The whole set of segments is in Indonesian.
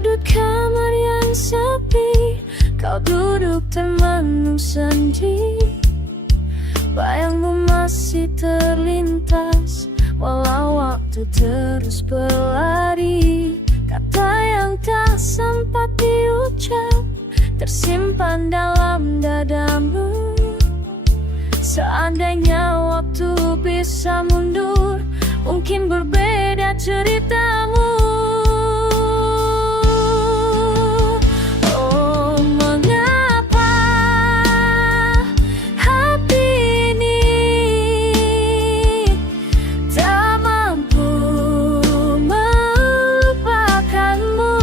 sudut kamar yang sepi, kau duduk termenung sendiri. Bayangmu masih terlintas, walau waktu terus berlari. Kata yang tak sempat diucap tersimpan dalam dadamu. Seandainya waktu bisa mundur, mungkin berbeda ceritamu. Oh, mengapa hati ini tak mampu melupakanmu.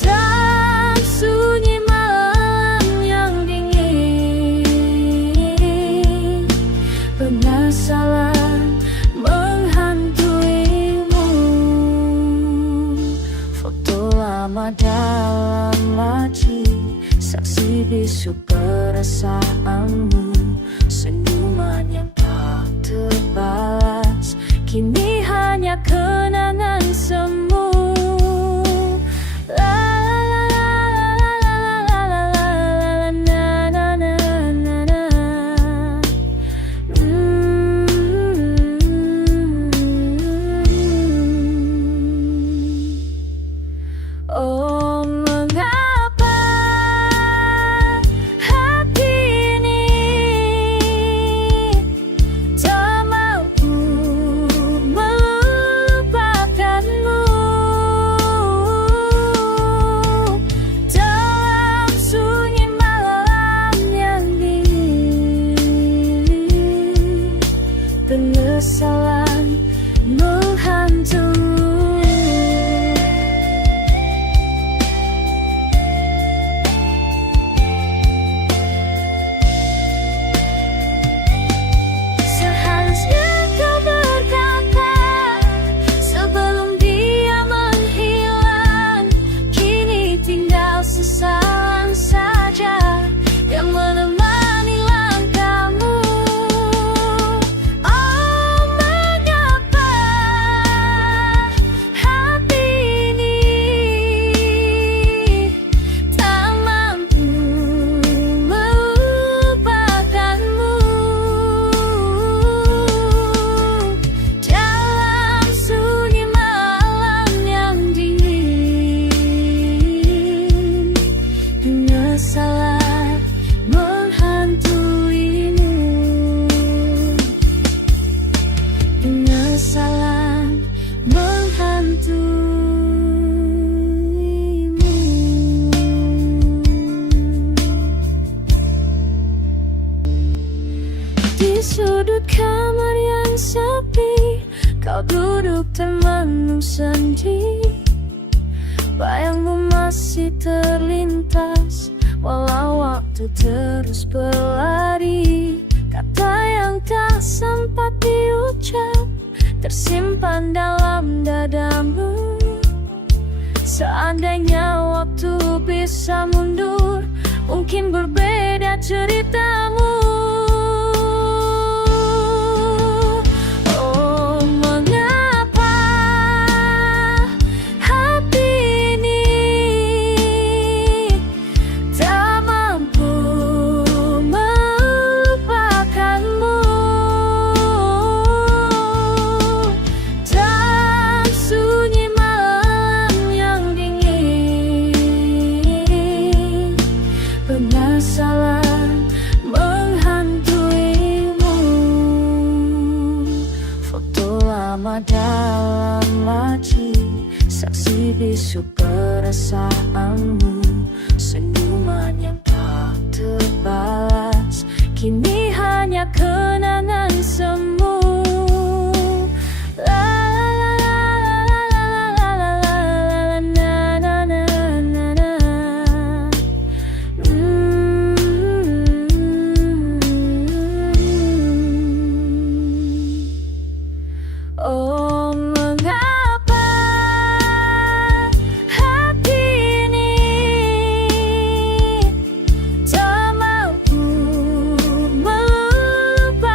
Dalam sunyi malam yang dingin, penyesalan menghantuimu. Foto lama dalam laci, saksi bisu perasaanmu. Senyuman yang tak terbalas, kini hanya kenangan semu. La la la la la la la na na na na. Oh, mengapa hati ini tak mampu melupakanmu. Dalam sunyi malam yang dingin, penyesalan menghantui. Seharusnya kau berkata sebelum dia menghilang. Kini tinggal sesalan saja yang menemani langkahmu. Oh, mengapa hati ini tak mampu melupakanmu. Dalam sunyi malam yang dingin, penyesalan menghantuimu. Penyesalan menghantuimu. Di sudut kamar yang sepi, kau duduk termenung sendiri. Bayangmu masih terlintas, walau waktu terus berlari. Kata yang tak sempat diucap tersimpan dalam dadamu. Seandainya waktu bisa mundur, mungkin berbeda ceritamu. Oh, mengapa hati ini tak mampu melupakanmu. Dalam sunyi malam yang dingin, penyesalan menghantuimu. Foto lama dalam laci, saksi bisu perasaanmu. Senyuman yang tak terbalas, kini hanya kenangan semu. La la la la la na na na na na. Oh, mengapa hati ini tak mampu melupakanmu.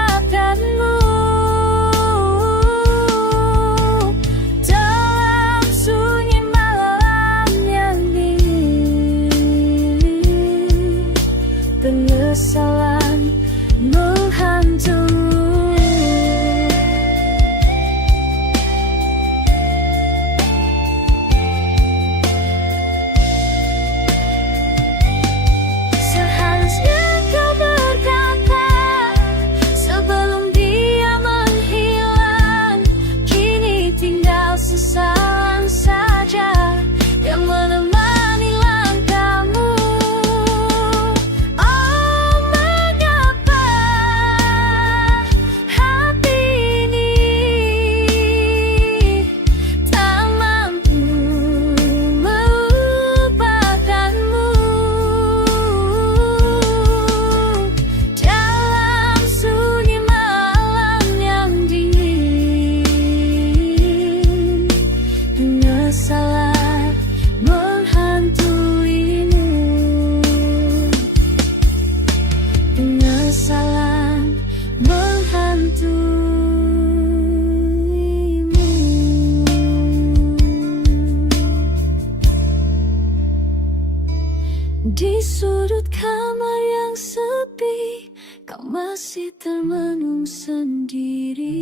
Di sudut kamar yang sepi, kau masih termenung sendiri.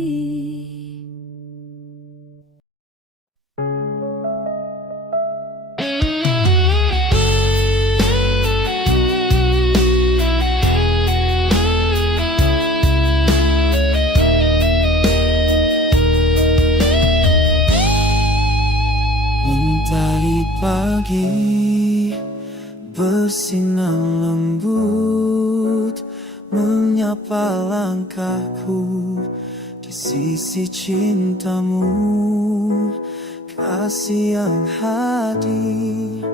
Mentari pagi bersinar lembut menyapa langkahku di sisi cintamu. Kasih yang hadir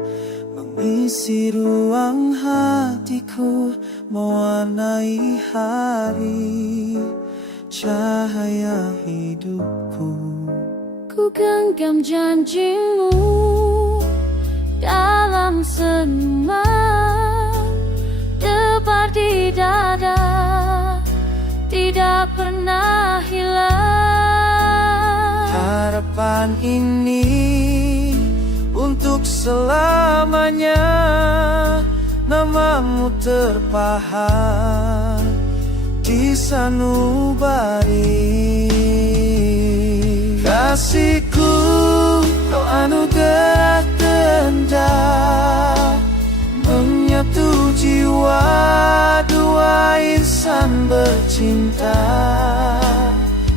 mengisi ruang hatiku, mewarnai hari, cahaya hidupku. Ku genggam janjimu dalam senyuman, debar di dada, tidak pernah hilang. Harapan ini untuk selamanya, namamu terpahat di sanubari. Kasihku, kau anugerah terendah, menyatu jiwa dua insan bercinta.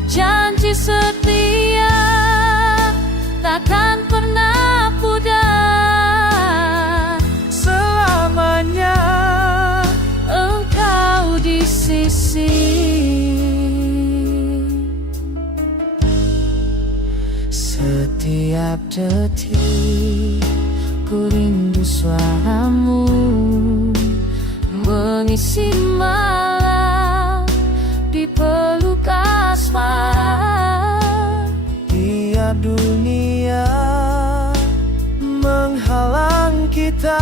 Janji setia takkan pernah pudar, Selamanya engkau di sisi. setiap detik ku rindu suaramu, Mengisi malam di peluk asmara. biar dunia menghalang kita,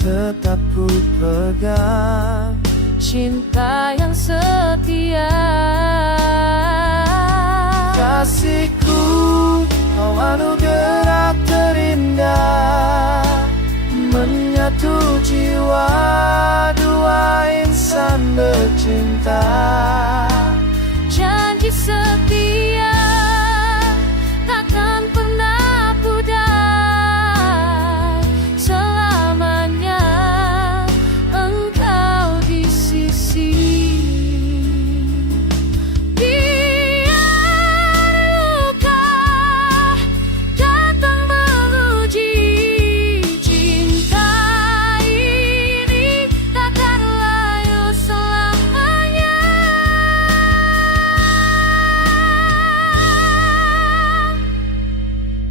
tetap ku pegang Cinta yang setia. kasihku, kau anugerah terindah, menyatu jiwa dua insan bercinta. Janji setia takkan pernah pudar, selamanya engkau di sisi.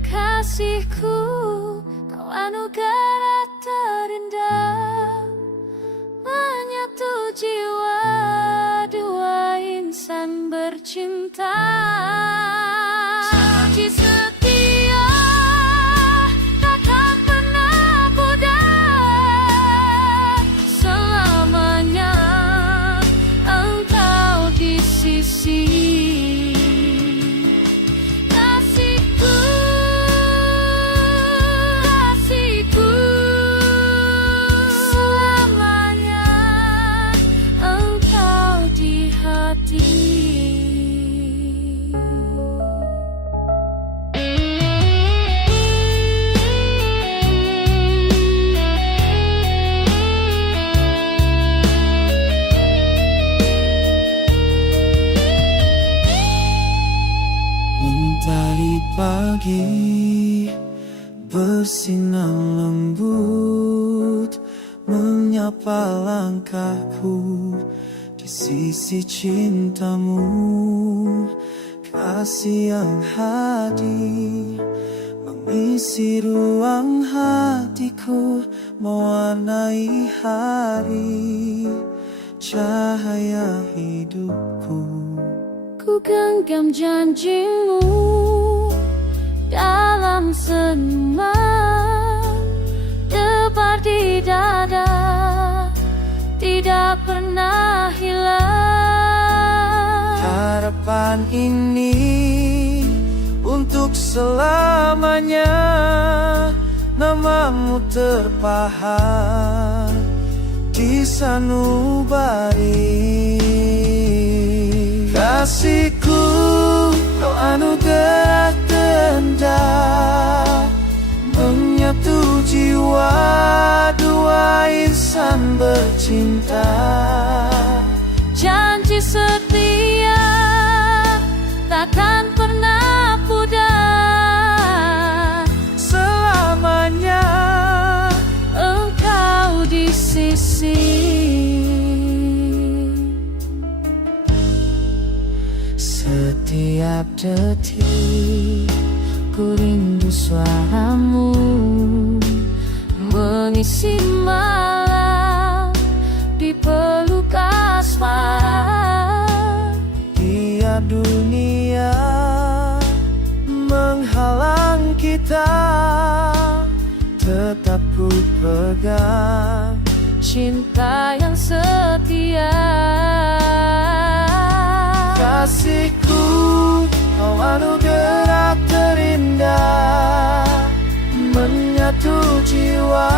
Kasihku, kau anugerah terindah, menyatu jiwa dua insan bercinta. Janji setia takkan pernah pudar, selamanya engkau di sisi. Mentari pagi bersinar lembut menyapa langkahku di sisi cintamu. Kasih yang hadir mengisi ruang hatiku, mewarnai hari, cahaya hidupku. Ku genggam janjimu dalam senyuman, debar di dada, tidak pernah hilang. kenyataan ini untuk selamanya. Namamu terpahat di sanubari. Kasihku, kau anugerah terendah, menyatu jiwa dua insan bercinta. Janji setia takkan pernah pudar, Selamanya engkau di sisi. setiap detik ku rindu suaramu, Mengisi malam di peluk asmara. tiap dunia menghalang kita, tetap ku pegang Cinta yang setia. kasihku. Kau anugerah terindah, menyatu jiwa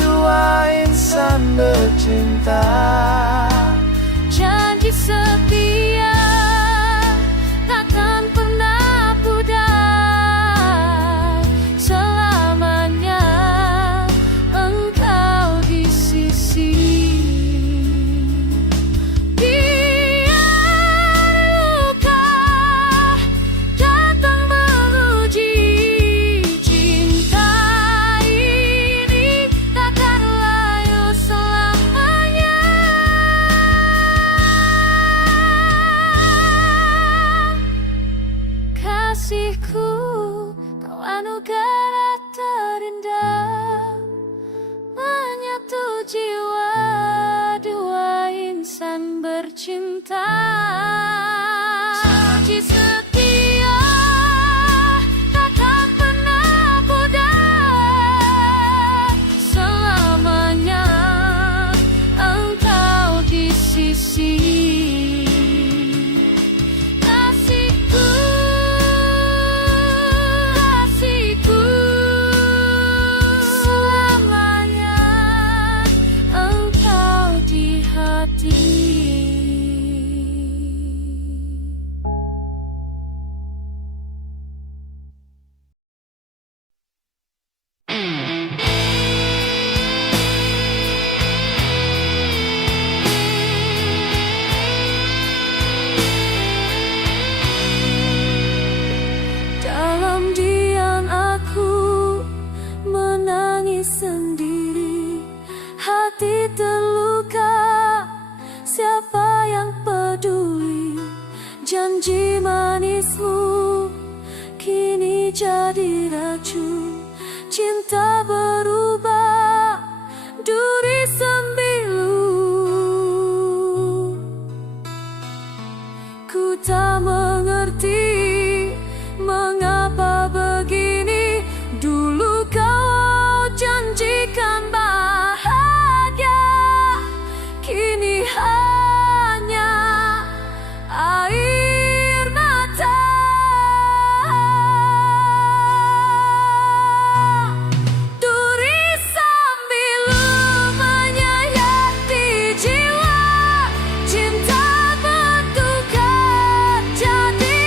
dua insan bercinta. Janji setia takkan pernah pudar, selamanya engkau di sisi. Biar luka datang menguji, cinta ini takkan layu selamanya. Kasihku, kau anugerah terindah, menyatu jiwa dua insan bercinta. Janji setia takkan pernah pudar, selamanya engkau di sisi. Kasihku, kasihku, selamanya engkau di hati. Dalam diam aku menangis sendiri, hati terluka, siapa yang peduli? Janji manismu kini jadi racun, cinta berubah duri sembilu. Ku tak mengerti mengapa begini. Dulu kau janjikan bahagia, kini hanya air mata. Duri sambilu menyayat jiwa, cinta bertukar jadi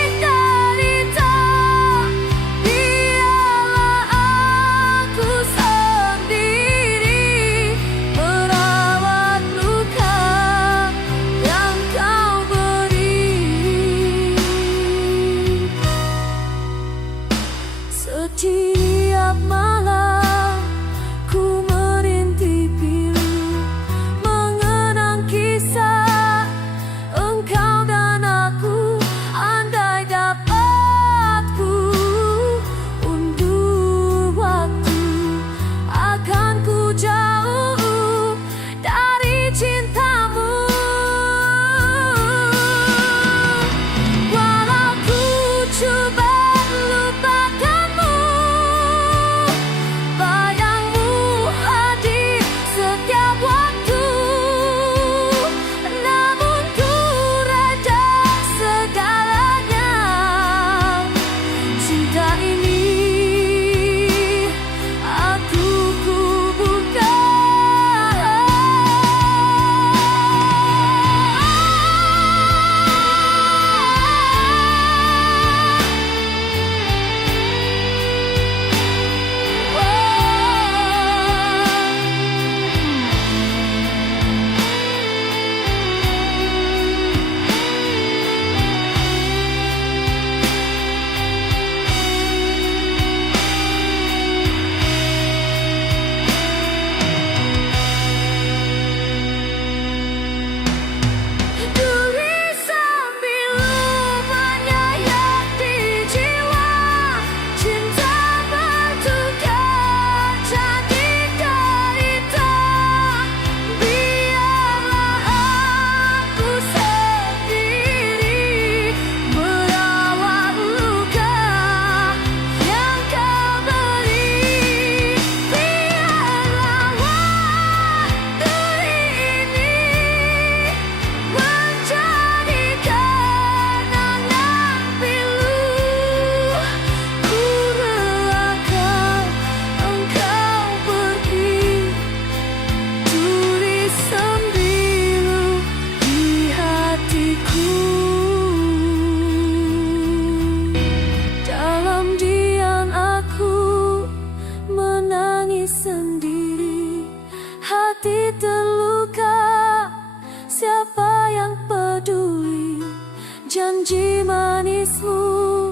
janji manismu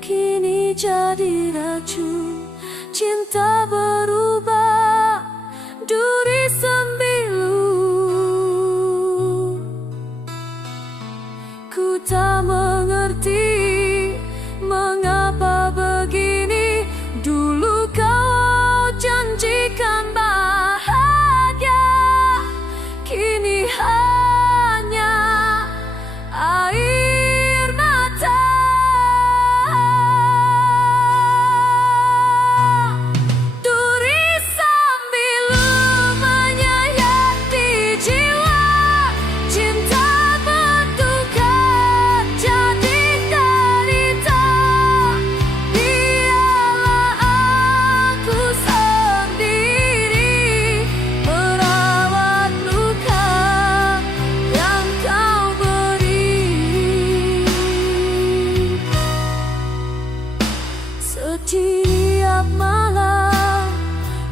kini jadi racun. Cinta berubah duri sembilu. Ku tak mengerti mengapa begini. Dulu kau janjikan bahagia, kini hanya air mata. Duri sembilu menyayat di jiwa. Cinta bertukar jadi derita. Biarlah aku sendiri merawat luka yang kau beri. Setiap malam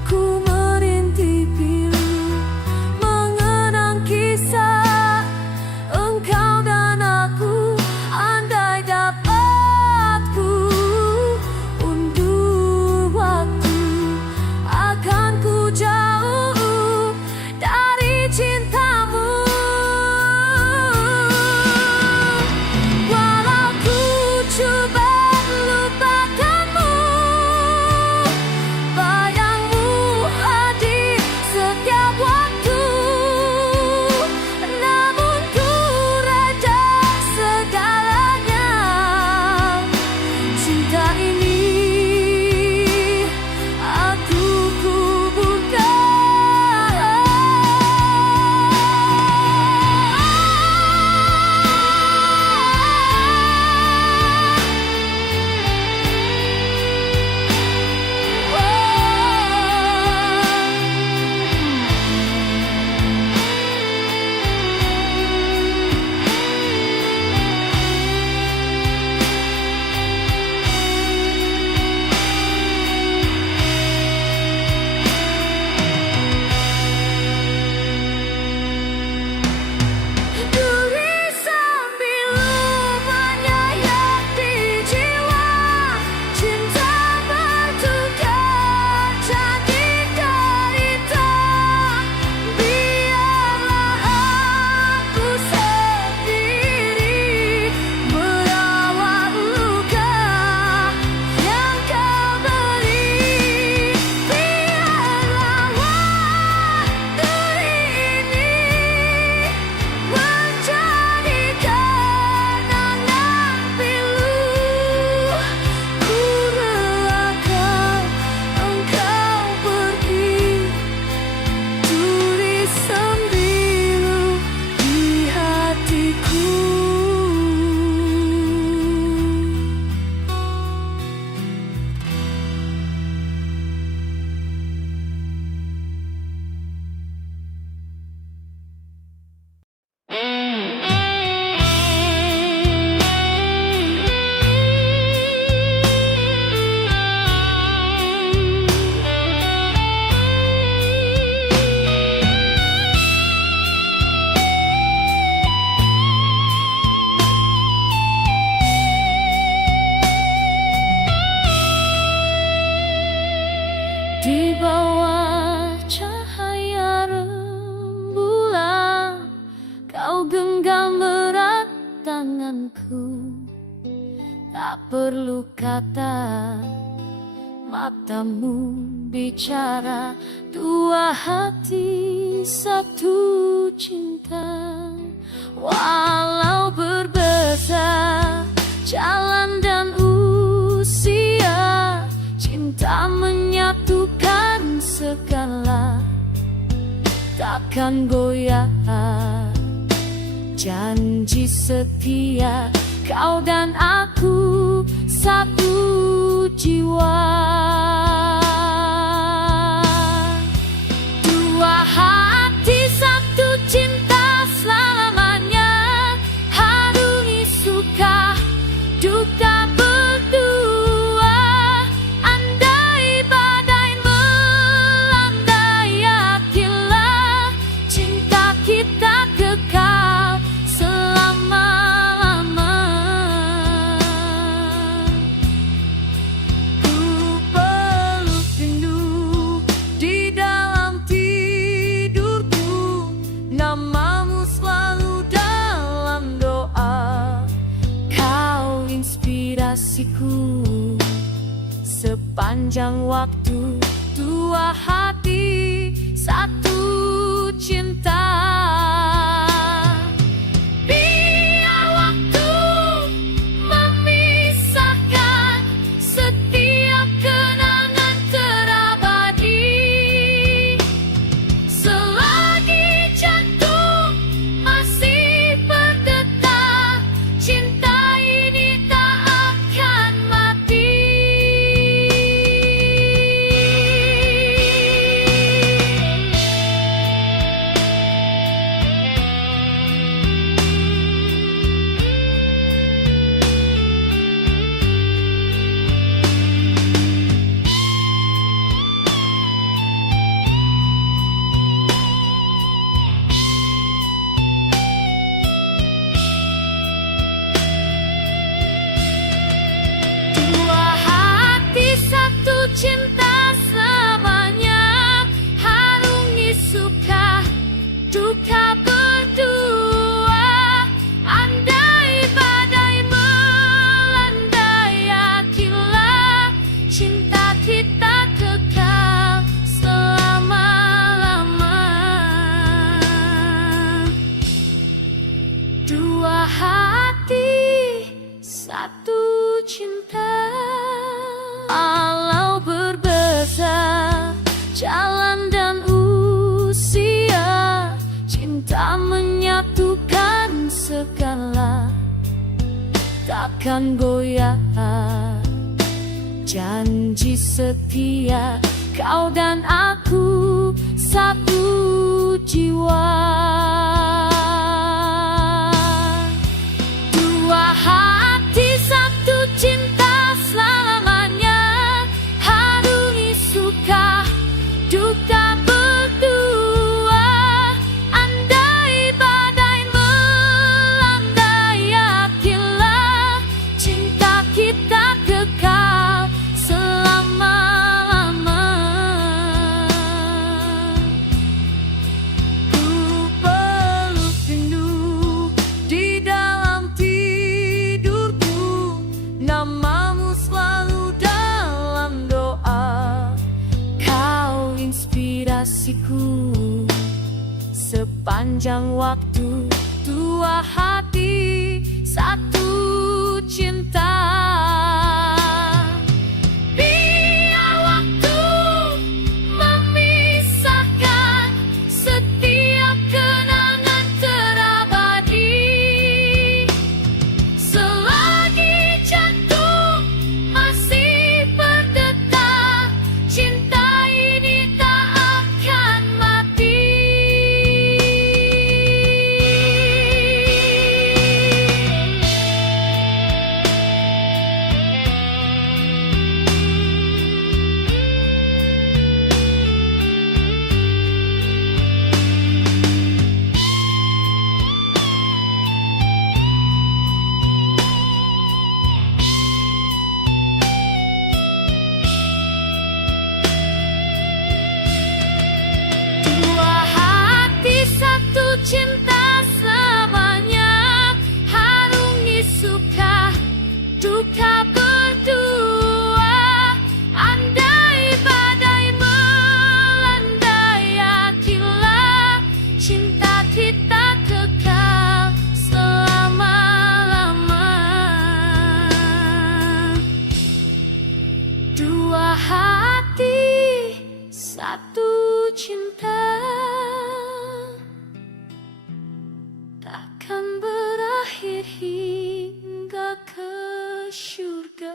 ku merintih pilu, mengenang kisah engkau dan aku. Andai dapat ku undur waktu, akan ku jauh dari cintamu. Walau ku coba lupakanmu, bayangmu hadir setiap waktu. Namun ku reda segalanya. Cinta ini aku kuburkan. Duri sembilu menyayat di jiwa. Cinta bertukar jadi derita. Biarlah aku sendiri merawat luka yang kau beri. Biarlah duri ini menjadi kenangan pilu. Ku relakan engkau pergi. Duri sembilu di hatiku. Di bawah cahaya rembulan, kau genggam erat tanganku. Tak perlu kata, matamu bicara. Dua hati, satu cinta. Walau berbeda jalan dan usia, cinta menyatukan segala. Takkan goyah janji setia. Kau dan aku satu jiwa. Dua hati, satu cinta selamanya. Harungi suka duka berdua. Andai badai melanda, yakinlah cinta kita kekal selama-lamanya. inspirasiku sepanjang waktu. Dua hati, satu cinta. Biar waktu memisahkan, setiap kenangan terabadi. Selagi jantung masih berdetak, cinta ini tak akan mati. Dua hati, satu cinta selamanya. Harungi suka duka berdua. Andai badai melanda, yakinlah cinta kita kekal selama-lama. Dua hati, satu cinta. Walau berbeza jalan dan usia, cinta menyatukan segala. Takkan goyah janji setia, kau dan aku satu jiwa. Dua hati, satu cinta selamanya. Harungi suka duka berdua. Andai badai melanda, yakinlah cinta kita kekal selama-lama. Ku peluk rindu di dalam tidurku, namamu selalu dalam doa. Kau inspirasiku sepanjang waktu. Dua hati, satu cinta. Biar waktu memisahkan, setiap kenangan terabadi. Selagi jantung masih berdetak, cinta ini tak akan mati. Dua hati, satu cinta selamanya. Harungi suka duka berdua. Andai badai melanda, yakinlah cinta kita kekal selama-lama. Dua hati, satu cinta. Takkan berakhir hingga ke surga.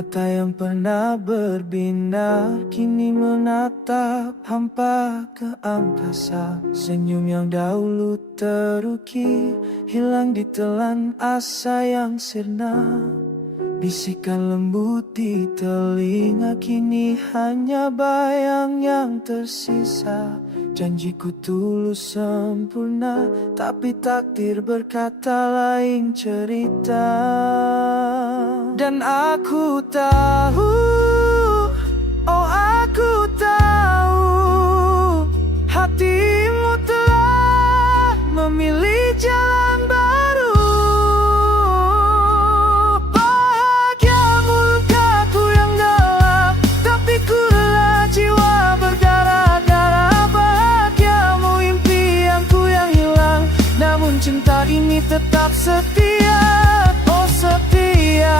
Mata yang pernah berbinar kini menatap hampa ke angkasa. Senyum yang dahulu terukir hilang ditelan asa yang sirna. Bisikan lembut di telinga kini hanya bayang yang tersisa. Janjiku tulus sempurna, tapi takdir berkata lain cerita. Dan aku tahu, oh aku tahu, hatimu telah memilih jalan baru. Bahagiamu lukaku yang dalam, tapi ku rela jiwa berdarah-darah. Bahagiamu impianku yang hilang, namun cinta ini tetap setia. Oh setia,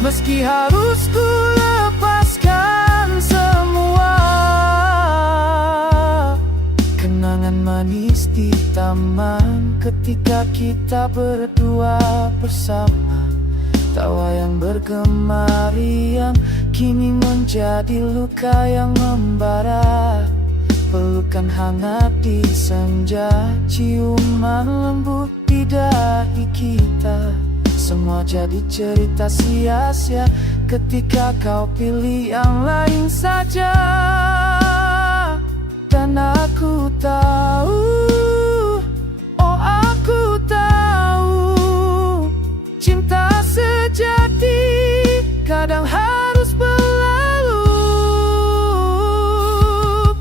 meski harus ku lepaskan semua. Kenangan manis di taman ketika kita berdua bersama. Tawa yang bergema riang kini menjadi luka yang membara. Pelukan hangat di senja, ciuman lembut di dahi kita. Semua jadi cerita sia-sia ketika kau pilih yang lain saja. Dan aku tahu, oh aku tahu, cinta sejati kadang harus berlalu.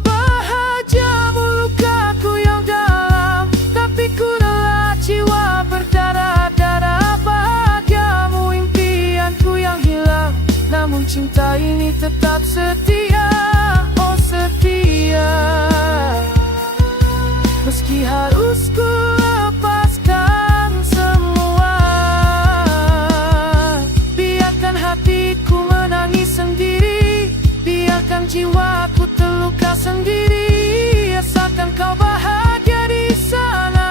Bahagiamu lukaku yang dalam, tapi ku rela jiwa berdarah-darah. Bahagiamu impianku yang hilang, namun cinta ini tetap setia. Oh setia, meski harus ku lepaskan semua. Biarkan hatiku menangis sendiri, biarkan jiwaku terluka sendiri. Asalkan kau bahagia di sana,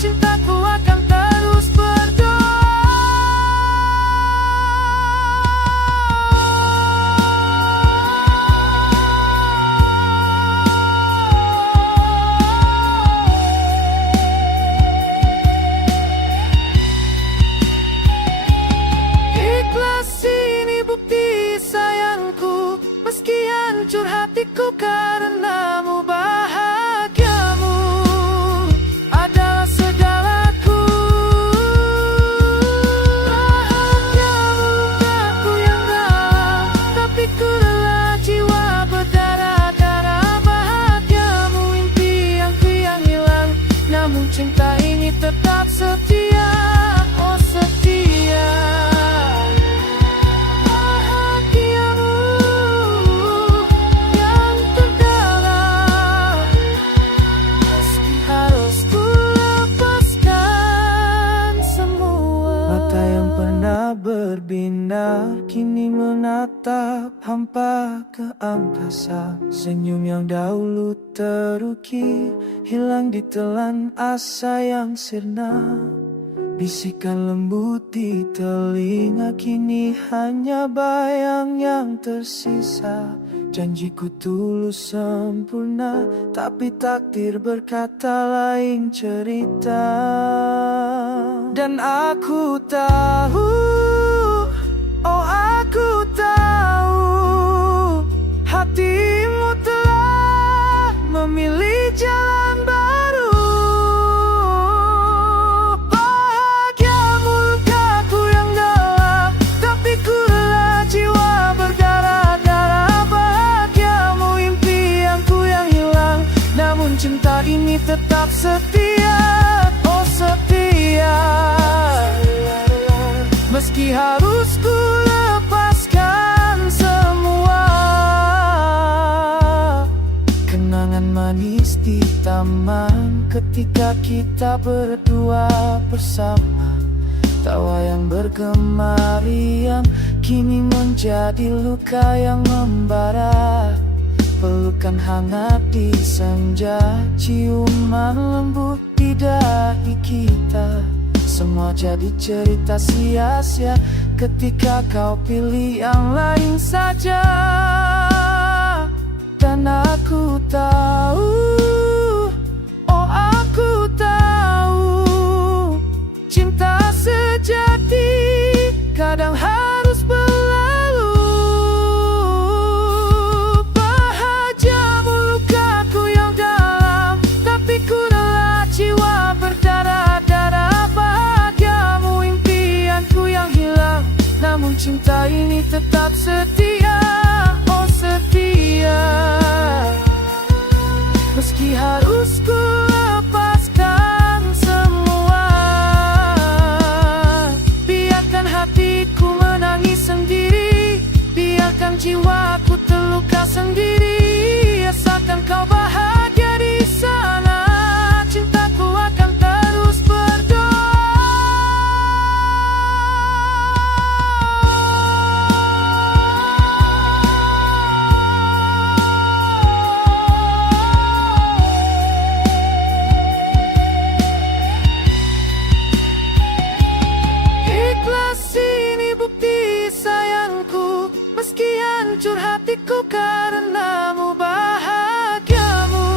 cintaku akan terus berdoa. Ikhlas ini bukti sayangku, meski hancur hatiku karenamu. Bahagiamu adalah segalaku. Bahagiamu lukaku yang dalam, tapi ku rela jiwa berdarah-darah. Bahagiamu impianku yang hilang, namun cinta ini tetap setia. Oh setia, bahagiamu yang terdalam, meski harus ku lepaskan semua. Mata yang pernah berbinar kini menatap hampa ke angkasa. Senyum yang dahulu terukir hilang ditelan asa yang sirna. Bisikan lembut di telinga kini hanya bayang yang tersisa. Janjiku tulus sempurna, tapi takdir berkata lain cerita. Dan aku tahu, oh aku tahu, hatimu telah memilih jalan baru. Bahagiamu lukaku yang dalam, tapi ku rela jiwa berdarah-darah. Bahagiamu impianku yang hilang, namun cinta ini tetap setia. Oh setia, meski harus ku lepaskan semua. Kenangan manis di taman ketika kita berdua bersama. Tawa yang bergema riang kini menjadi luka yang membara. Pelukan hangat di senja, ciuman lembut di dahi kita. semua jadi cerita sia-sia ketika kau pilih yang lain saja. Dan aku tahu, oh aku tahu, cinta sejati kadang harus berlalu. Bahagiamu lukaku yang dalam, tapi ku rela jiwa berdarah-darah. Bahagiamu impianku yang hilang, namun cinta ini tetap setia. Oh setia, meski harus ku lepaskan semua. Biarkan hatiku menangis sendiri, biarkan jiwaku terluka sendiri. Asalkan kau bahagia di sana, cintaku akan terus berdoa. Meski hancur hatiku karenamu, bahagiamu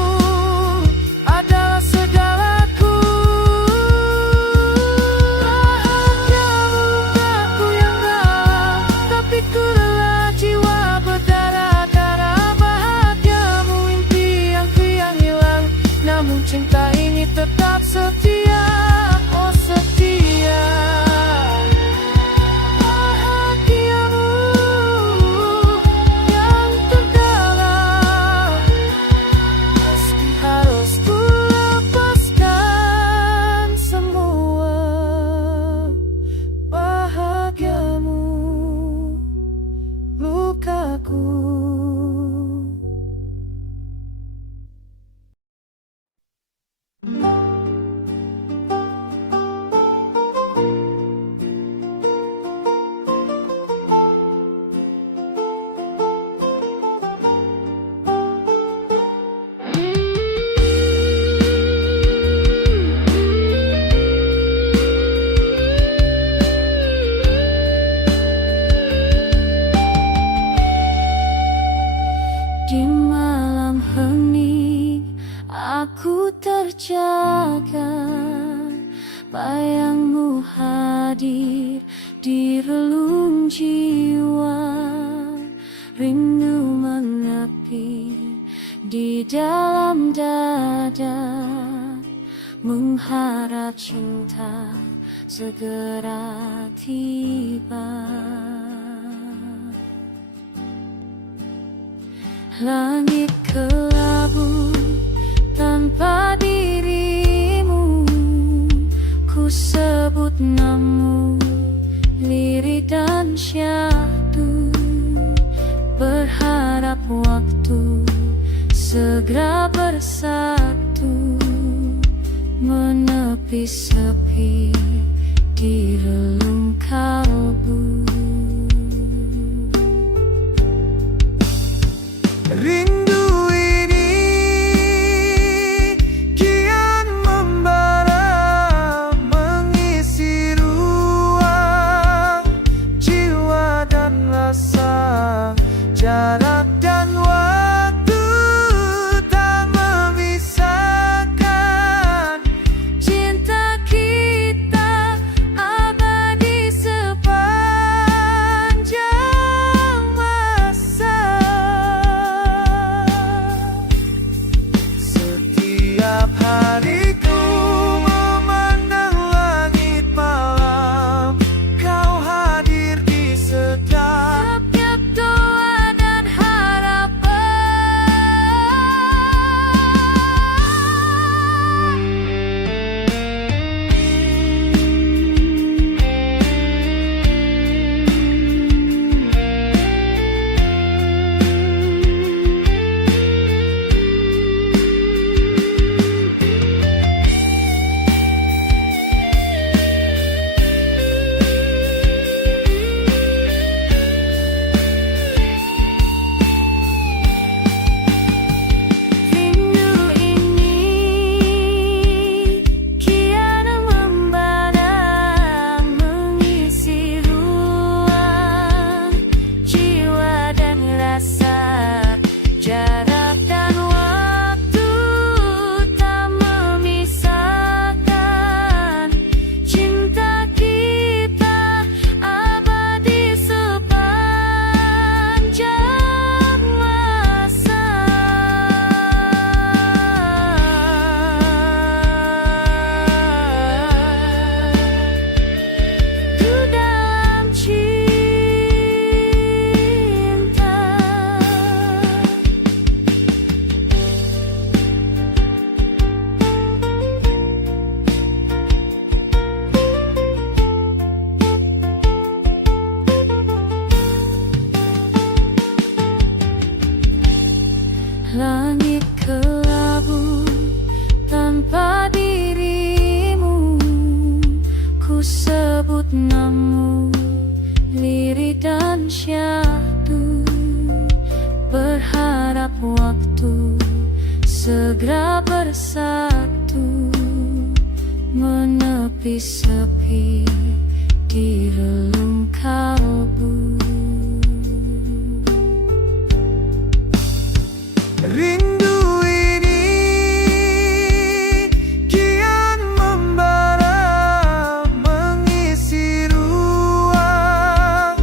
adalah segalaku. Bahagiamu aku yang dalam, tapi ku rela jiwa berdarah-darah. Bahagiamu impianku yang hilang, namun cinta ini tetap setia. Oh setia, lukaku. Di malam hening aku terjaga, bayangmu hadir di relung jiwa. Rindu menepi di dalam dada, mengharap cinta segera tiba. Langit kelabu tanpa dirimu, ku sebut namamu lirih dan syahdu. Berharap waktu segera bersatu, menepi sepi di relung kalbu. Rindu ini kian membara, mengisi ruang jiwa dan rasa. Jarak dan waktu tak memisahkan, cinta kita abadi sepanjang masa. Setiap hariku memandang langit malam, kau hadir di setiap doa dan harapan. maknamu lirih dan syahdu, berharap waktu segera bersatu, menepi sepi di relung kalbu. Rindu ini kian membara, mengisi ruang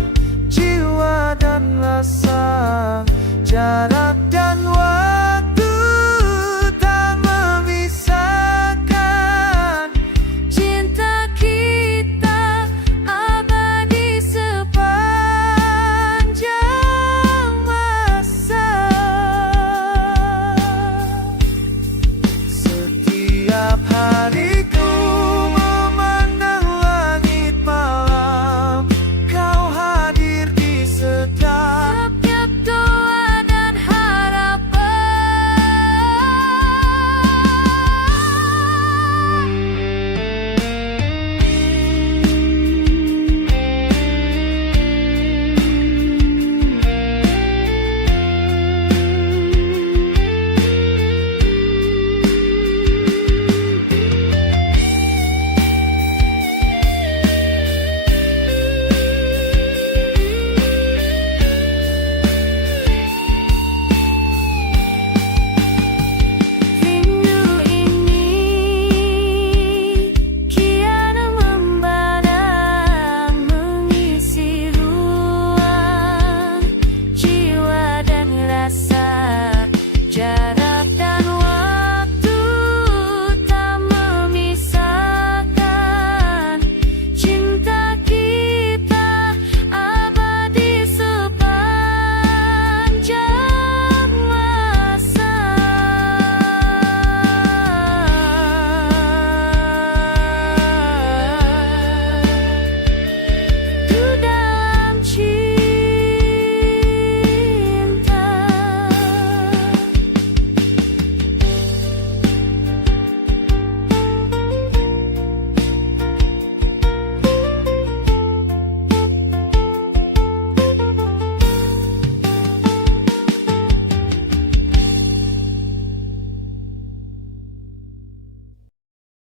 jiwa dan rasa. Jarak dan waktu tak memisahkan, Cinta kita abadi sepanjang masa. setiap hari